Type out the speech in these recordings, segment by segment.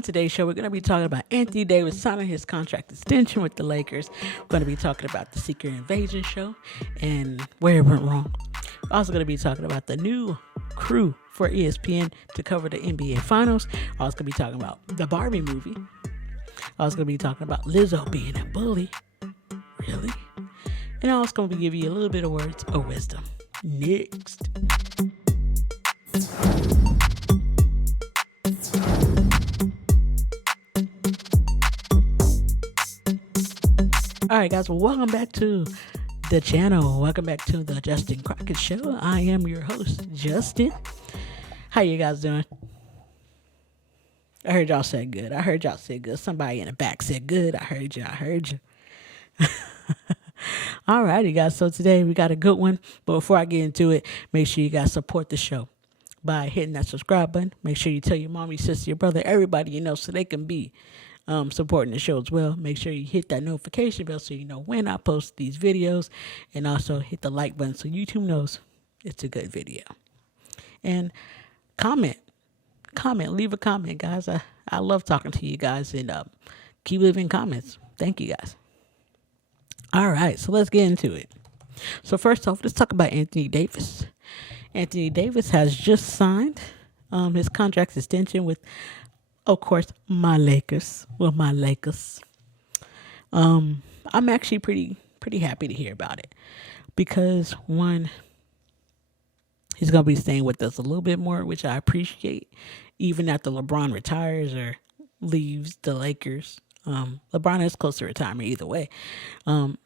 on today's show, we're going to be talking about Anthony Davis signing his contract extension with the Lakers. We're going to be talking about the Secret Invasion show and where it went wrong. We're also going to be talking about the new crew for ESPN to cover the NBA Finals. We're also going to be talking about the Barbie movie. I was going to be talking about Lizzo being a bully. Really? And I was going to give you a little bit of words of wisdom. Next. All right, guys. Well, welcome back to the channel. Welcome back to the Justin Crockett Show. I am your host, Justin. How you guys doing? I heard y'all say good. Somebody in the back said good. I heard you. All righty, guys. So today we got a good one. But before I get into it, make sure you guys support the show by hitting that subscribe button. Make sure you tell your mom, your sister, your brother, everybody you know, so they can be supporting the show as well. Make sure you hit that notification bell so you know when I post these videos, and also hit the like button so YouTube knows it's a good video. And comment, leave a comment, guys. I love talking to you guys, and keep leaving comments. Thank you, guys. All right, so let's get into it. So first off, let's talk about Anthony Davis. Anthony Davis has just signed his contract extension with, of course, my Lakers. I'm actually pretty happy to hear about it, because one, he's going to be staying with us a little bit more, which I appreciate, even after LeBron retires or leaves the Lakers. LeBron is close to retirement either way.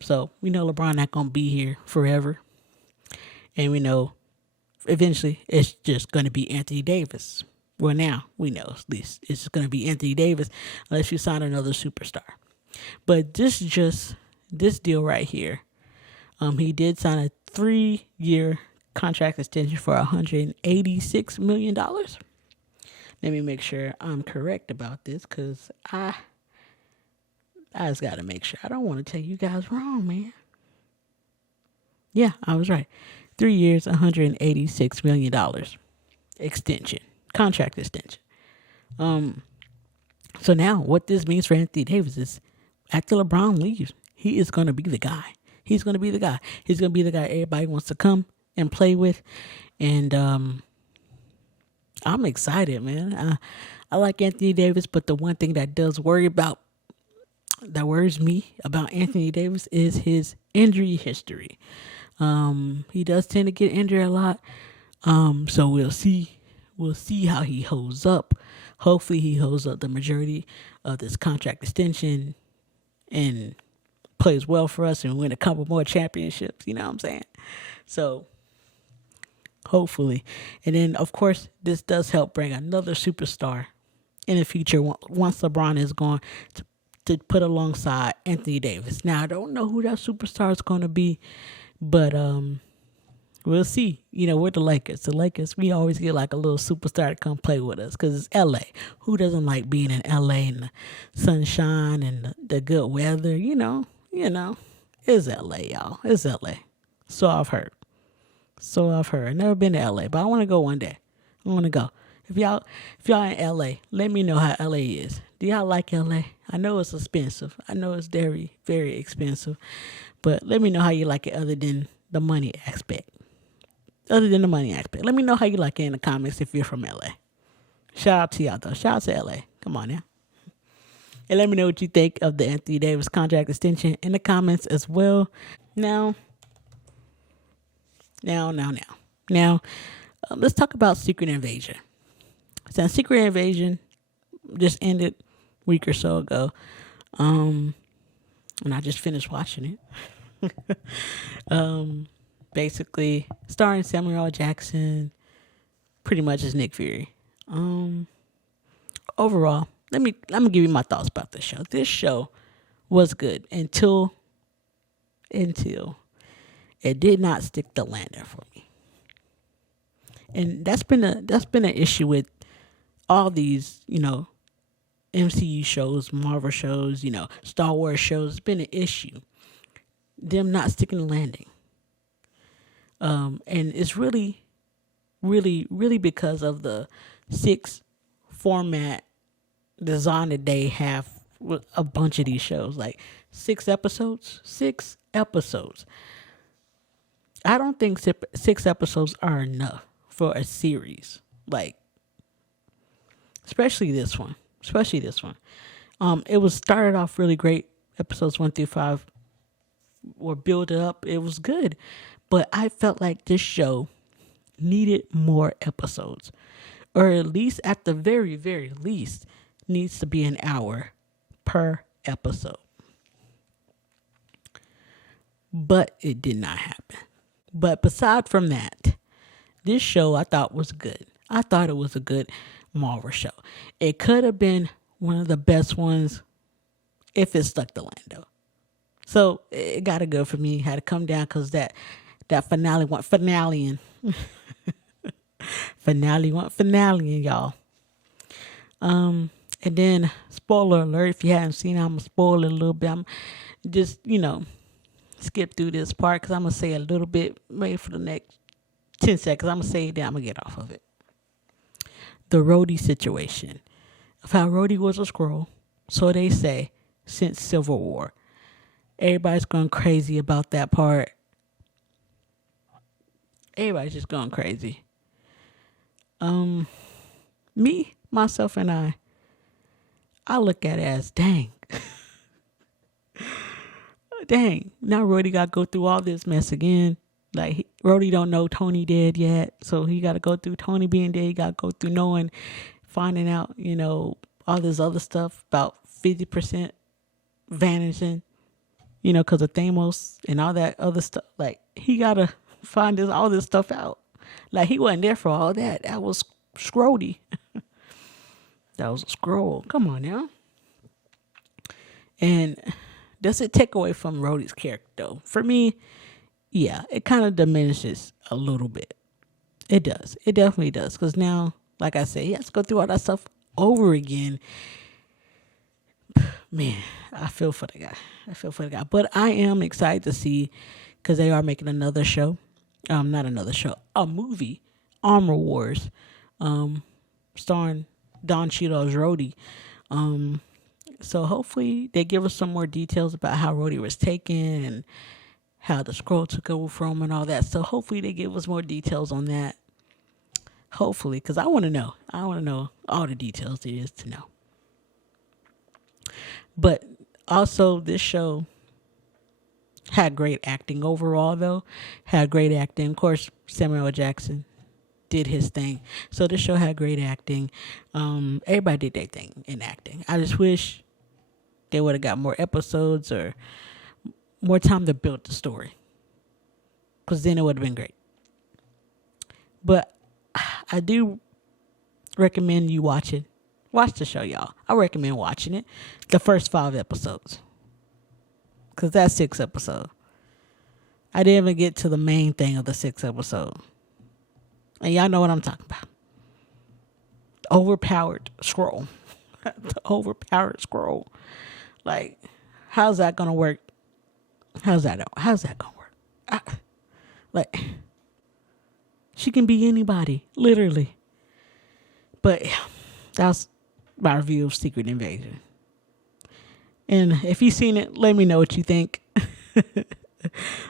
So we know LeBron not going to be here forever. And we know eventually it's just going to be Anthony Davis. Well, now we know at least it's going to be Anthony Davis unless you sign another superstar. But this deal right here, he did sign a 3-year contract extension for $186 million. Let me make sure I'm correct about this, because I just got to make sure. I don't want to tell you guys wrong, man. Yeah, I was right. 3 years, $186 million contract extension. So now what this means for Anthony Davis is, after LeBron leaves, he is going to be the guy. He's going to be the guy everybody wants to come and play with. And I'm excited, man. I like Anthony Davis, but the one thing that worries me about Anthony Davis is his injury history. He does tend to get injured a lot. So we'll see how he holds up. Hopefully he holds up the majority of this contract extension and plays well for us and win a couple more championships. You know what I'm saying? So hopefully. And then, of course, this does help bring another superstar in the future once LeBron is gone to put alongside Anthony Davis. Now, I don't know who that superstar is going to be, but we'll see. You know, we're the Lakers. The Lakers, we always get like a little superstar to come play with us, because it's L.A. Who doesn't like being in L.A. and the sunshine and the good weather? You know, it's L.A., y'all. It's L.A. So I've heard. I've never been to L.A., but I want to go one day. I want to go. If y'all in L.A., let me know how L.A. is. Do y'all like L.A.? I know it's expensive. I know it's very, very expensive. But let me know how you like it other than the money aspect. Let me know how you like it in the comments if you're from L.A. Shout out to y'all, though. Shout out to L.A. Come on now. And let me know what you think of the Anthony Davis contract extension in the comments as well. Now, let's talk about Secret Invasion. So Secret Invasion just ended a week or so ago. And I just finished watching it. Basically starring Samuel L. Jackson, pretty much as Nick Fury. Overall, let me give you my thoughts about this show. This show was good until it did not stick the landing for me. And that's been an issue with all these, MCU shows, Marvel shows, Star Wars shows. It's been an issue. Them not sticking the landing. And it's really, really, really because of the 6 format design that they have with a bunch of these shows, like 6 episodes. 6 episodes. I don't think 6 episodes are enough for a series. Like, especially this one. It was started off really great. Episodes 1 through 5 were built up. It was good, but I felt like this show needed more episodes, or at least, at the very, very least, needs to be an hour per episode. But it did not happen. But beside from that, this show I thought was good. I thought it was a good Marvel show. It could have been one of the best ones if it stuck to Lando. So it got to go for me. Had to come down because that finale went finale-ing. Finale, y'all. And then, spoiler alert, if you haven't seen it, I'm going to spoil it a little bit. I'm just, skip through this part because I'm going to say a little bit, maybe for the next 10 seconds. I'm going to say it, then I'm going to get off of it. The Rhodey situation. Of how Rhodey was a Skrull, so they say, since Civil War. Everybody's going crazy about that part. Everybody's just going crazy. Me, myself, and I look at it as, dang. Dang, now Rhodey got to go through all this mess again. Like, Rhodey don't know Tony dead yet, so he got to go through Tony being dead. He got to go through finding out, all this other stuff about 50% vanishing, because of Thanos and all that other stuff. Like, he got to find all this stuff out. Like, he wasn't there for all that. That was Scrody. That was a scroll. Come on now. And does it take away from Rhodey's character, though? For me, yeah, it kind of diminishes a little bit. It does. It definitely does. Because now, like I said, he has to go through all that stuff over again. Man, I feel for the guy. But I am excited to see, because they are making another show. Not another show. A movie. Armor Wars. Starring Don Cheadle as Rhodey. So hopefully they give us some more details about how Rhodey was taken and how the Skrull took over from him and all that. So hopefully they give us more details on that. Hopefully, because I want to know. I want to know all the details there is to know. But also, this show had great acting overall, though. Had great acting. Of course, Samuel L. Jackson did his thing. So this show had great acting. Everybody did their thing in acting. I just wish they would have got more episodes or more time to build the story, because then it would have been great. But I do recommend you watch the show, y'all. I recommend watching it, the first 5 episodes, because that's 6 episodes. I didn't even get to the main thing of the 6th episode. And y'all know what I'm talking about. Overpowered Skrull. The overpowered Skrull. Like, how's that gonna work? How's that gonna work? Like, she can be anybody, literally. But yeah, that's my review of Secret Invasion. And if you've seen it, let me know what you think. Let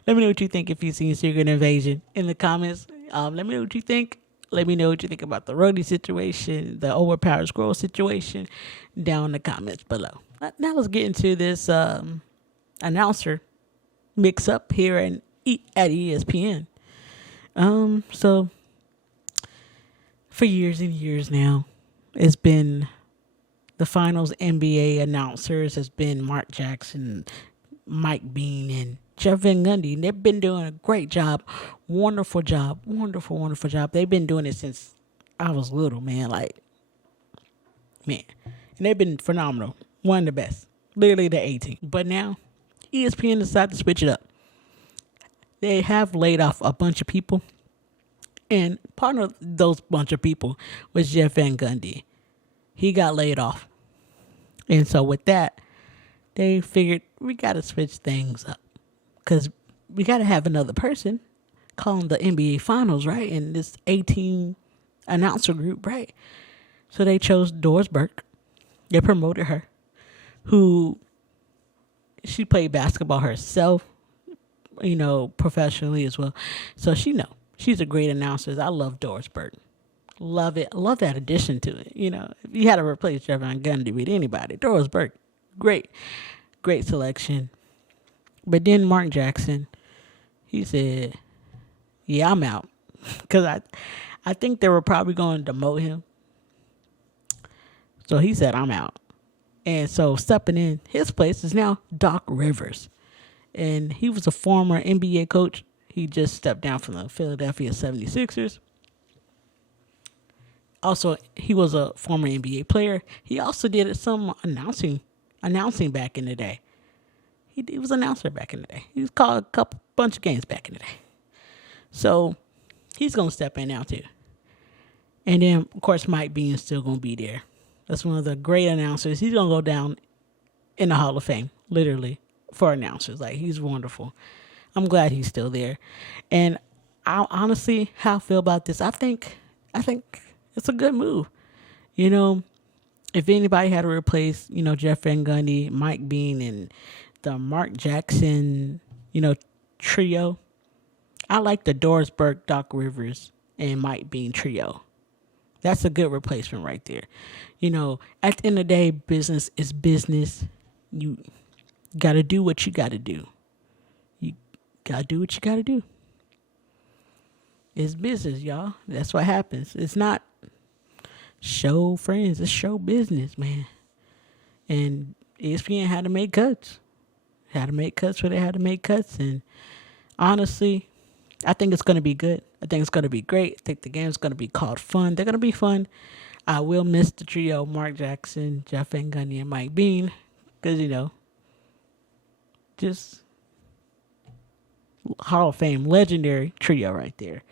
me know what you think if you've seen Secret Invasion in the comments. Let me know what you think. Let me know what you think about the Rhodey situation, the overpowered Skrull situation, down in the comments below. Now let's get into this announcer mix-up here at ESPN. So for years and years now, it's been the finals NBA announcers has been Mark Jackson, Mike Bean, and Jeff Van Gundy. They've been doing a great job. Wonderful job. Wonderful job. They've been doing it since I was little, man. And they've been phenomenal. One of the best. Literally the 18. But now, ESPN decided to switch it up. They have laid off a bunch of people. And part of those bunch of people was Jeff Van Gundy. He got laid off. And so with that, they figured we got to switch things up. Because we got to have another person calling the NBA Finals, right? And this 18 announcer group, right? So they chose Doris Burke. They promoted her, who she played basketball herself, professionally as well. So she's a great announcer. I love Doris Burton. Love it. Love that addition to it. If you had to replace Jeff Van Gundy with anybody, Doris Burton, great, great selection. But then Mark Jackson, he said, "Yeah, I'm out," because I think they were probably going to demote him. So he said, "I'm out." And so stepping in his place is now Doc Rivers. And he was a former NBA coach. He just stepped down from the Philadelphia 76ers. Also, he was a former NBA player. He also did some announcing back in the day. He was an announcer back in the day. He was called a bunch of games back in the day. So he's going to step in now too. And then, of course, Mike Bean's still going to be there. That's one of the great announcers. He's going to go down in the Hall of Fame, literally, for announcers. Like, he's wonderful. I'm glad he's still there. And honestly, how I feel about this, I think it's a good move. If anybody had to replace, Jeff Van Gundy, Mike Bean, and the Mark Jackson, trio, I like the Doris Burke, Doc Rivers, and Mike Bean trio. That's a good replacement right there. At the end of the day, business is business. You got to do what you got to do. You got to do what you got to do. It's business, y'all. That's what happens. It's not show friends. It's show business, man. And ESPN had to make cuts. Had to make cuts where they had to make cuts. And honestly, I think it's going to be good. I think it's going to be great. I think the game's going to be called fun. They're going to be fun. I will miss the trio, Mark Jackson, Jeff Van Gundy, and Mike Bean. Because, just Hall of Fame, legendary trio right there.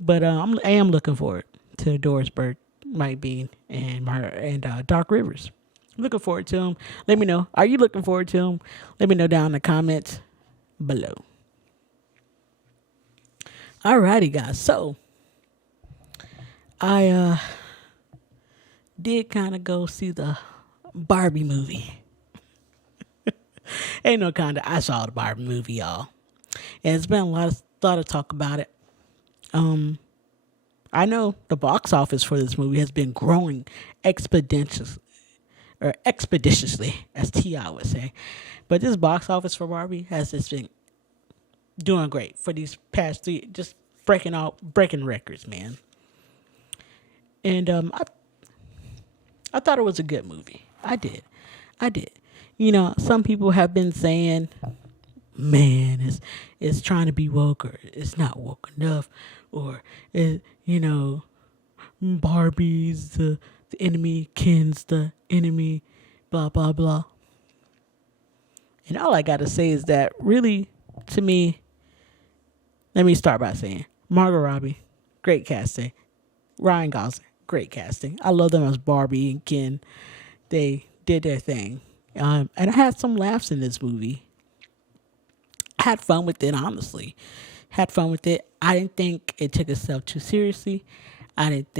But I am looking forward to Doris Burke, Mike Bean, and Doc Rivers. Looking forward to them. Let me know. Are you looking forward to them? Let me know down in the comments below. Alrighty, guys. So I did kind of go see the Barbie movie. Ain't no kind of. I saw the Barbie movie, y'all, and it's been a lot of talk about it. I know the box office for this movie has been growing expeditiously, as T.I. would say. But this box office for Barbie has just been doing great for these past 3, just breaking records, man. And I thought it was a good movie. I did. Some people have been saying, man, it's trying to be woke, or it's not woke enough, or Barbie's the enemy, Ken's the enemy, blah blah blah. And all I gotta say is that really, to me, let me start by saying Margot Robbie, great casting. Ryan Gosling, great casting. I love them as Barbie and Ken. They did their thing. And I had some laughs in this movie. I had fun with it, honestly. Had fun with it. I didn't think it took itself too seriously. I didn't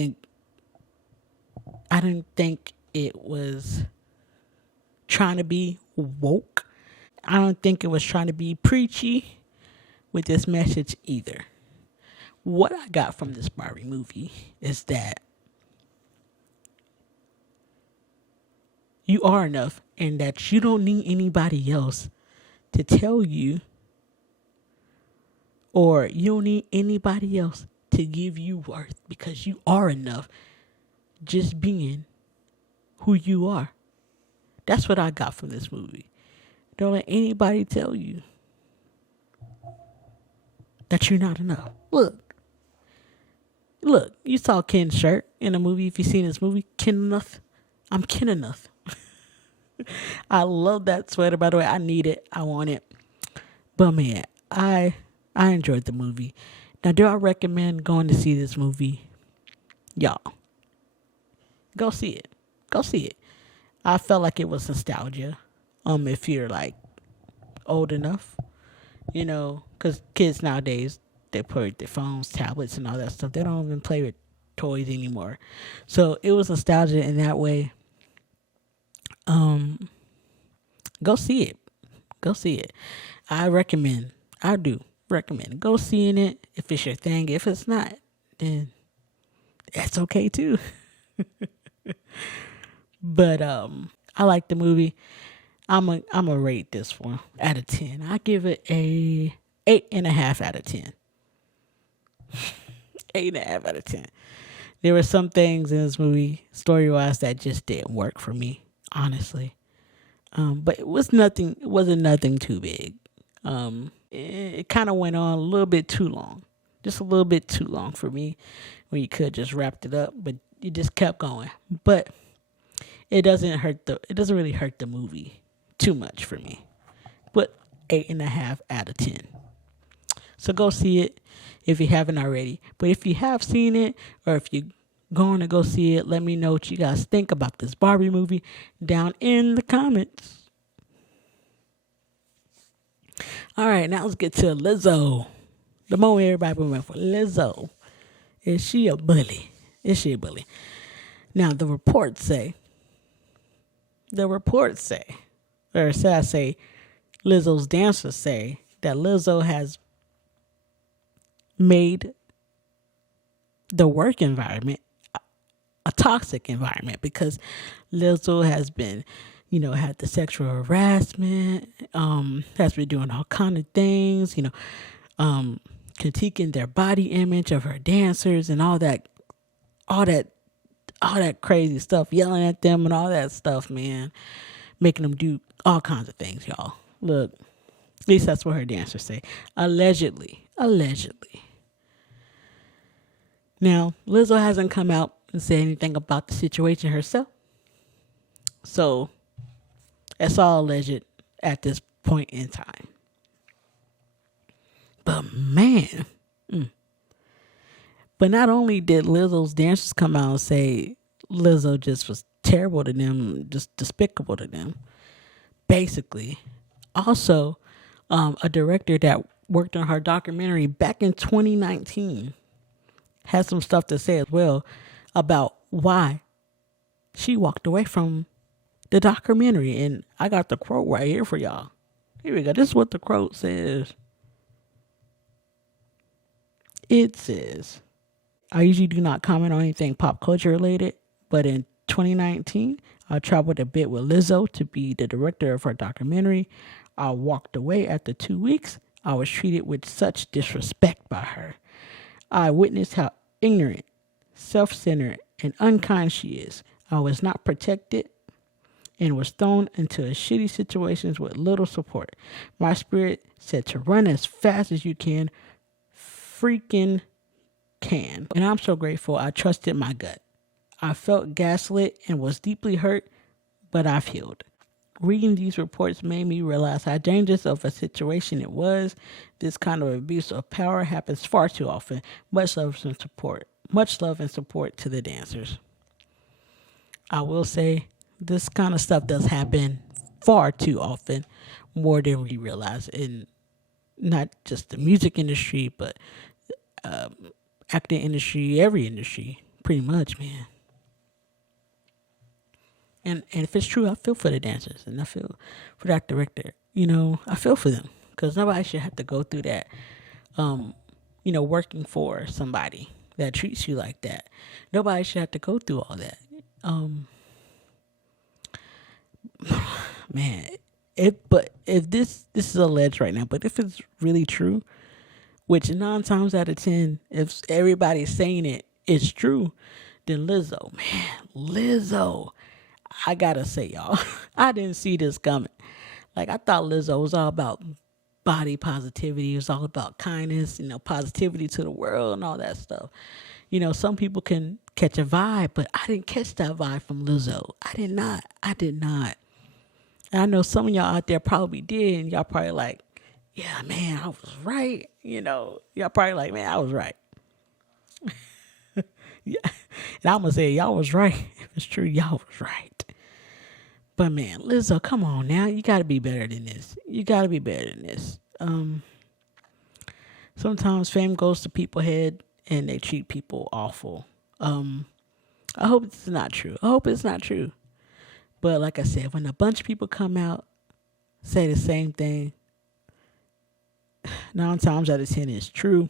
think it was trying to be woke. I don't think it was trying to be preachy with this message either. What I got from this Barbie movie is that you are enough, and that you don't need anybody else to tell you, or you don't need anybody else to give you worth, because you are enough just being who you are. That's what I got from this movie. Don't let anybody tell you that you're not enough. Look, you saw Ken's shirt in the movie. If you've seen this movie, Ken enough. I'm Ken enough. I love that sweater, by the way. I need it. I want it. But man, I enjoyed the movie. Now, do I recommend going to see this movie? Y'all, go see it. Go see it. I felt like it was nostalgia. If you're like old enough, because kids nowadays, they play with their phones, tablets, and all that stuff. They don't even play with toys anymore. So it was nostalgia in that way. Go see it. Go see it. I recommend. I do recommend. Go seeing it if it's your thing. If it's not, then that's okay too. But I like the movie. I'm a rate this one out of 10. I give it a 8.5 out of 10. 8.5 out of 10. There were some things in this movie, story wise, that just didn't work for me, honestly. But it was nothing. It wasn't nothing too big. It kind of went on a little bit too long, just a little bit too long for me. When you could just wrapped it up, but you just kept going. But it doesn't hurt the. It doesn't really hurt the movie too much for me. But 8.5 out of 10. So go see it if you haven't already. But if you have seen it, or if you're going to go see it, let me know what you guys think about this Barbie movie down in the comments. All right, now let's get to Lizzo. The moment everybody went for Lizzo. Is she a bully? Is she a bully? Now the reports say, or should I say, Lizzo's dancers say that Lizzo has made the work environment a toxic environment, because Lizzo has been, had the sexual harassment, has been doing all kind of things, critiquing their body image of her dancers and all that crazy stuff, yelling at them and all that stuff, man, making them do all kinds of things, y'all. Look, at least that's what her dancers say. Allegedly. Now, Lizzo hasn't come out and said anything about the situation herself. So, it's all alleged at this point in time. But man, But not only did Lizzo's dancers come out and say Lizzo just was terrible to them, just despicable to them, basically, also a director that worked on her documentary back in 2019 had some stuff to say as well about why she walked away from the documentary. And I got the quote right here for y'all. Here we go. This is what the quote says. It says, I usually do not comment on anything pop culture related, but in 2019, I traveled a bit with Lizzo to be the director of her documentary. I walked away after 2 weeks. I was treated with such disrespect by her. I witnessed how ignorant, self-centered, and unkind she is. I was not protected and was thrown into shitty situations with little support. My spirit said to run as fast as you can, freaking can. And I'm so grateful I trusted my gut. I felt gaslit and was deeply hurt, but I've healed. Reading these reports made me realize how dangerous of a situation it was. This kind of abuse of power happens far too often. Much love and support. Much love and support to the dancers. I will say this kind of stuff does happen far too often, more than we realize, in not just the music industry, but acting industry, every industry, pretty much, man. And if it's true, I feel for the dancers and I feel for that director. I feel for them because nobody should have to go through that, working for somebody that treats you like that. Nobody should have to go through all that. Man, but if this is alleged right now, but if it's really true, which 9 times out of 10, if everybody's saying it's true, then Lizzo, I gotta say, y'all, I didn't see this coming. Like, I thought Lizzo was all about body positivity. It was all about kindness, positivity to the world and all that stuff. Some people can catch a vibe, but I didn't catch that vibe from Lizzo. I did not. And I know some of y'all out there probably did, and y'all probably like, yeah, man, I was right. Y'all probably like, man, I was right. Yeah. And I'm going to say, y'all was right. If it's true, y'all was right. But man, Lizzo, come on now. You got to be better than this. Sometimes fame goes to people's head and they treat people awful. I hope it's not true. But like I said, when a bunch of people come out, say the same thing, 9 times out of 10 is true.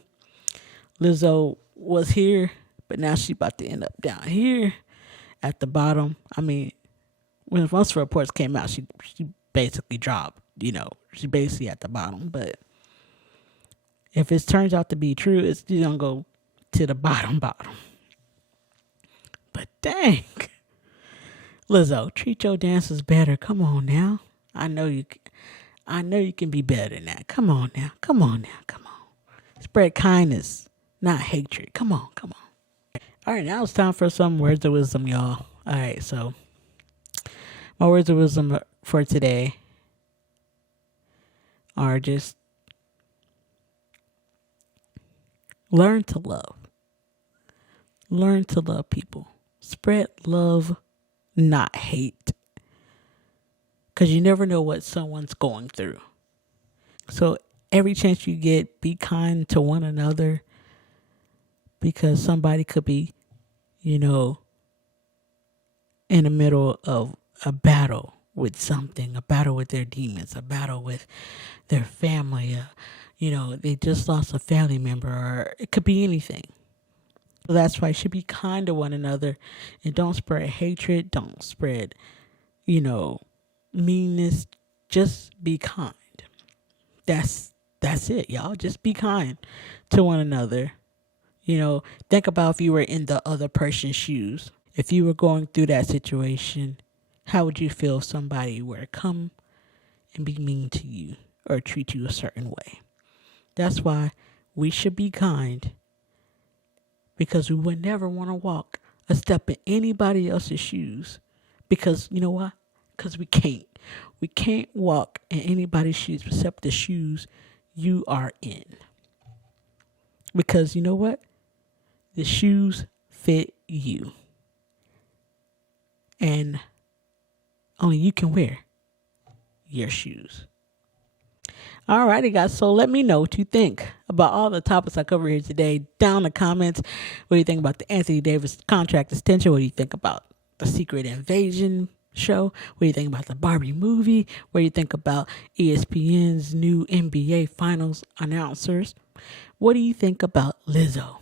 Lizzo was here, but now she's about to end up down here at the bottom. I mean, when once the reports came out, she basically dropped. She's basically at the bottom. But if it turns out to be true, it's gonna go to the bottom. But dang, Lizzo, treat your dancers better. Come on now. I know you can be better than that. Come on now. Spread kindness, not hatred. Come on. All right, now it's time for some words of wisdom, y'all. All right, so my words of wisdom for today are just learn to love. Learn to love people. Spread love, not hate. Because you never know what someone's going through. So every chance you get, be kind to one another. Because somebody could be, in the middle of a battle with something, a battle with their demons, a battle with their family. They just lost a family member, or it could be anything. So that's why you should be kind to one another, and don't spread hatred. Don't spread, meanness. Just be kind. That's it, y'all. Just be kind to one another. Think about if you were in the other person's shoes. If you were going through that situation, how would you feel if somebody were to come and be mean to you or treat you a certain way? That's why we should be kind, because we would never want to walk a step in anybody else's shoes. Because you know why? Because we can't. We can't walk in anybody's shoes except the shoes you are in. Because you know what? The shoes fit you. And only you can wear your shoes. Alrighty, guys. So let me know what you think about all the topics I cover here today. Down in the comments, what do you think about the Anthony Davis contract extension? What do you think about the Secret Invasion show? What do you think about the Barbie movie? What do you think about ESPN's new NBA Finals announcers? What do you think about Lizzo?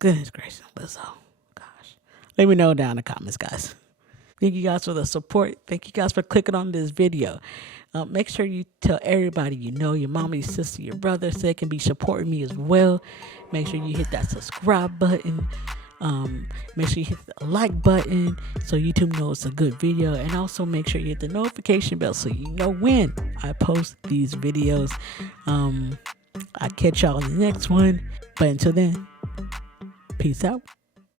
Goodness gracious, Lizzo. Gosh. Let me know down in the comments, guys. Thank you guys for the support. Thank you guys for clicking on this video. Make sure you tell everybody your mama, your sister, your brother, so they can be supporting me as well. Make sure you hit that subscribe button. Make sure you hit the like button so YouTube knows it's a good video. And also make sure you hit the notification bell so you know when I post these videos. I'll catch y'all in the next one. But until then, peace out.